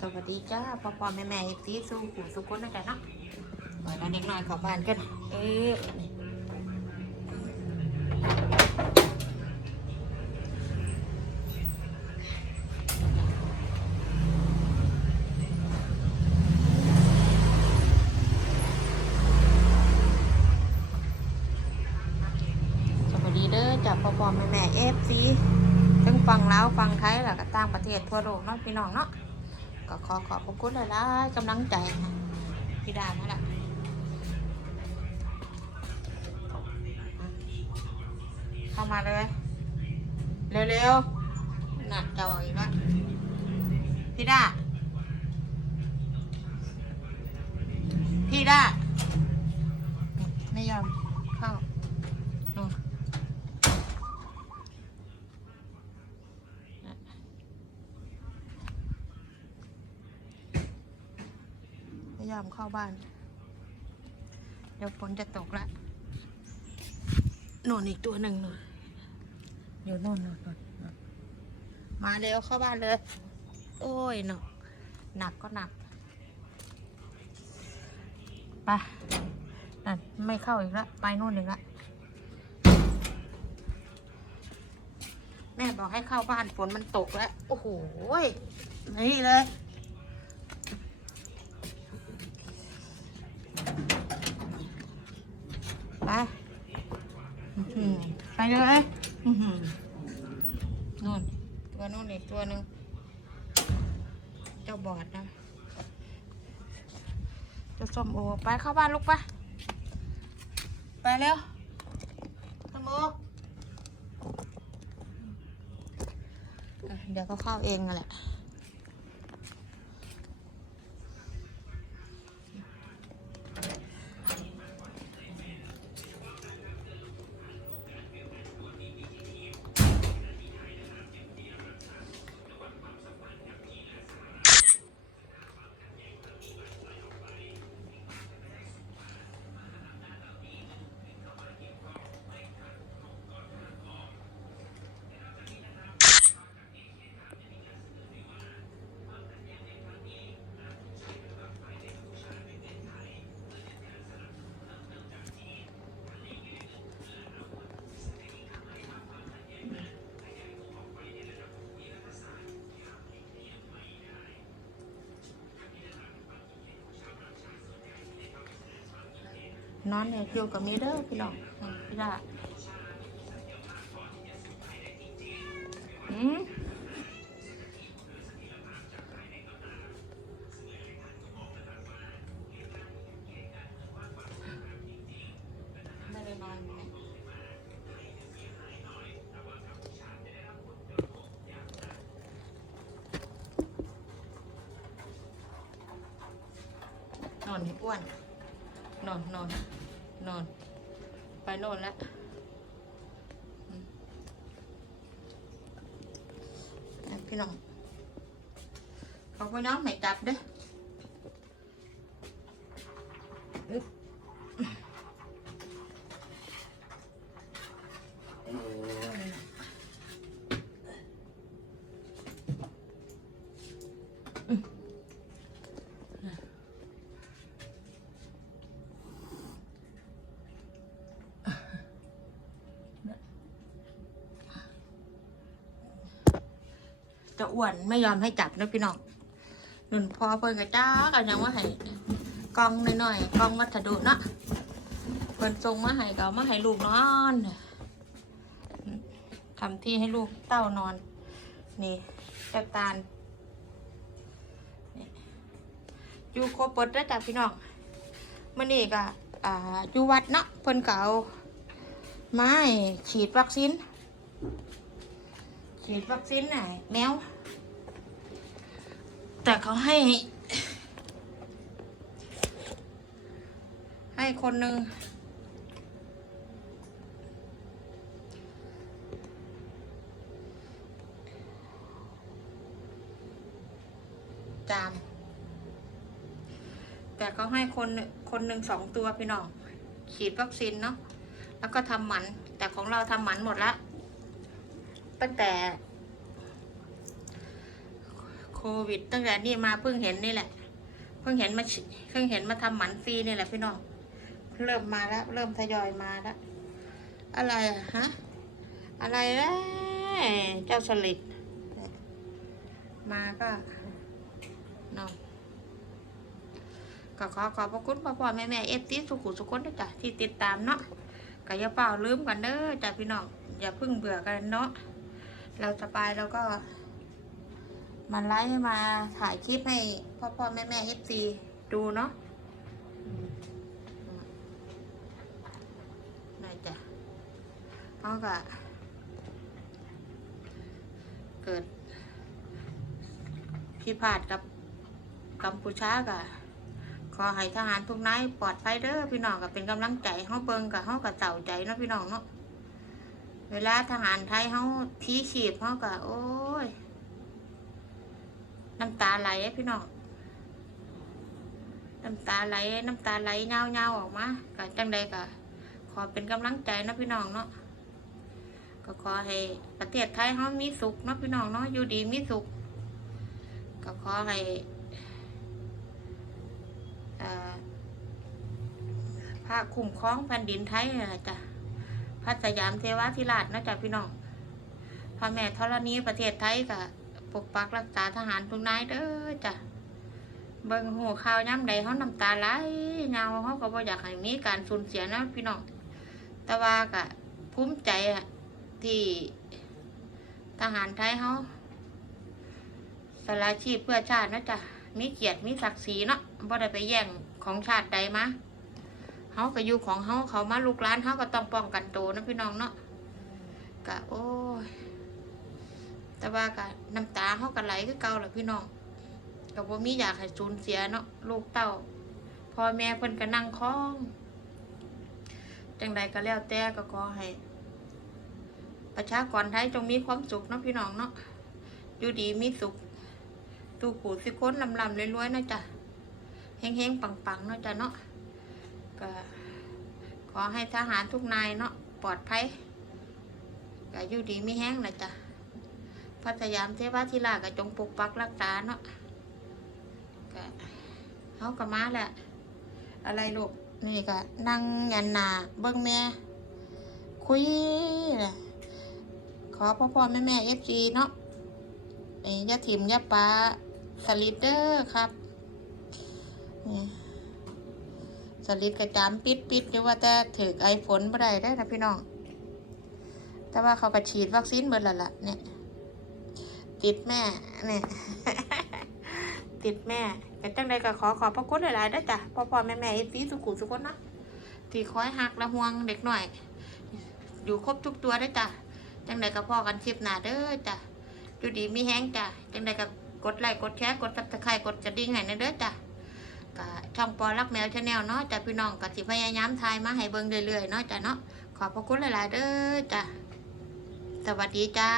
สวัสดีจ้าพ่อพ่อแม่แม่เอฟซีสู้หูสุกุนนะจ๊ะเนาะปล่อยเราเด็กน้อยเข้าบ้านกันเออสวัสดีเด้อจากพ่อพ่อแม่แม่เอฟซีทั้งฟังลาวฟังไทยแล้วก็ต่างประเทศทั่วโลกเนาะพี่น้องเนาะ อขอบพระคุณหลายๆกำลังใจพี่ดามาละเข้ามาเลย เร็วๆหนักจออีกพี่ดาพี่ดาไม่ยอมเข้านู่น ไม่ ยอมเข้าบ้าน เดี๋ยวฝนจะตกละโน่นอีกตัวหนึ่งหน่อยอยู่โน่นโน่นโน่นโน่นมาเร็วเข้าบ้านเลย โอ้ยหนักหนักก็หนักไปนั่นไม่เข้าอีกแล้วไปโน่นอีกแล้วแม่บอกให้เข้าบ้านฝนมันตกแล้ว โอ้โหยนี่เลย ไปไปเลยอื้อหือนู่นตัวนู่นอีกตัวหนึ่งเจ้าบอดนะเจ้าส้มโอไปเข้าบ้านลูกไปไปเร็วส้มโอเดี๋ยวก็เข้าเองนั่นแหละ นอนเนี่ยอยู่กับมีเด้อพี่น้องพี่ดาอืมนอนไหมนอนให้อ้วน นอนนอน นอน ไปนอนแล้วพี่น้องเขาไปน้องไม่จับเด้อ จะอ้วนไม่ยอมให้จับนะพี่น้องนุ่นพอเพิ่นกระจ้ากันยังว่าให้กล้องหน่อยๆกล้องวัสดุเนาะเพิ่นส่งมาให้ก็มาให้ลูกนอนทำที่ให้ลูกเต้านอน นี่เจ้าตาลนี่อยู่ครบเปิดแล้วจ้ะพี่น้องมื่อนี้ก็อ่าอยู่วัดเนาะเพิ่นเก็เอาไม้ฉีดวัคซีนฉีดวัคซีนไหนแมว แต่เขาให้ ให้คนหนึ่งจาม แต่เขาให้คนคนหนึ่งสองตัวพี่น้อง ฉีดวัคซีนเนาะ แล้วก็ทำหมัน แต่ของเราทำหมันหมดละตั้งแต่ คโควิด ตั้งแต่นี่มาเพิ่งเห็นนี่แหละ เพิ่งเห็นมาเพิ่งเห็นมาทำหมันฟรีนี่แหละพี่น้อง เริ่มมาแล้ว เริ่มทยอยมาแล้ว อะไรอะฮะ อะไรนะเจ้าสลิด มาก็เนาะก็ขอขอบพระคุณพ่อพ่อแม่แม่เอฟซีสุขุสุขคนด้วยจ้ะที่ติดตามเนาะก็อย่าเปล่าลืมกันเด้อจ้ะพี่น้องอย่าเพิ่งเบื่อกันเนาะเราสบายเราก็ มาไลฟ์มาถ่ายคลิปให้พ่อพ่อแม่แม่เอฟซีดูเนาะนี่จ้ะเขาก็เกิดพิพาทกับกัมพูชาก็ขอให้ทหารทุกนายปลอดภัยเด้อพี่น้องก็เป็นกำลังใจเขาเบิงกับเขาก็เจ้าใจเนาะพี่น้องเนาะเวลาทหารไทยเขาทีฉีบเขาก็โอ้ย น้ำตาไหลอะพี่น้องน้ำตาไหลน้ำตาไหลเงาเงาออกมาก็จังใดก็ขอเป็นกำลังใจนะพี่น้องเนาะก็ขอให้ประเทศไทยเฮามีสุขนะพี่น้องเนาะอยู่ดีมีสุข ก็ขอให้เอ่อพระคุ้มครองแผ่นดินไทยนะจ้ะพระสยามเทวาธิราชนะจ้ะพี่น้องพระแม่ธรณีประเทศไทยก็ ปกปักรักษาทหารทุกนายเด้อจ้ะเบิ่งหูข่าวย่ำใดเขาน้ำตาไหลเงาเขาก็บ่อยากให้มีการสูญเสียนะพี่น้องแต่ว่าก็ภูมิใจอะที่ทหารไทยเขาสละชีพเพื่อชาตินะจ๊ะมีเกียรติมีศักดิ์ศรีเนาะบ่ได้ไปแย่งของชาติใดมาเขาก็อยู่ของเขาเขามาลูกหลานเขาก็ต้องป้องกันตัวนะพี่น้องเนาะก็โอ้ย แต่ว่าก็น้ำตาเขาก็ไหลคือเก่าแหละพี่น้องก็บ่มีอยากให้สูญเสียเนาะลูกเต้าพ่อแม่เพิ่นก็นั่งคล้องจังใดก็แล้วแต่ก็ขอให้ ประชากรไทยจงมีความสุขเนาะพี่น้องเนาะอยู่ดีมีสุขตูขู่สิคนลำลำรวยๆนะจ๊ะเฮงๆปังๆเนาะจ๊ะเนาะก็ขอให้ทหารทุกนายเนาะปลอดภัยก็อยู่ดีมีแห้งนะจ๊ะ พระสยามเทวาธิราชก็จงปกปักรักษาเนาะก็เขาก็มาแหละ อะไรลูกนี่ก็นั่งยันนาเบิ้งแม่คุยขอพ่อพ่อแม่แม่เอฟซีเนาะไอ้ยาถิ่มยาปลาสลิดเดอร์ครับนี่สลิดกระจามปิดปิดหรือว่าแต่ถือไอฝนบ่ได้ได้นะพี่น้อง แต่ว่าเขาก็ฉีดวัคซีนเบิดแล้วล่ะเนี่ย ติดแม่เนี่ยติดแม่แต่จังใดก็ขอขอบพระคุณหลายๆด้วยจ้ะพ่อพ่อแม่แม่เอฟีสุขุสุขคนนะที่คอยหักและห่วงเด็กหน่อย อยู่ครบทุกตัวด้วยจ้ะจังใดก็พ่อกันคลิปหน้าเด้อจ้ะอยู่ดีมีแห้งจ้ะจังใดก็กดไลค์กดแชร์กดซับสไครต์กดกระดิ่งให้นะเด้อจ้ะก็ช่องปอรักแมวชาแนลเนาะจ้ะพี่น้องก็สิพยายามทายมาให้เบิ่งเรื่อยๆเนาะจ้ะเนาะขอบพระคุณหลายๆเด้อจ้ะสวัสดีจ้า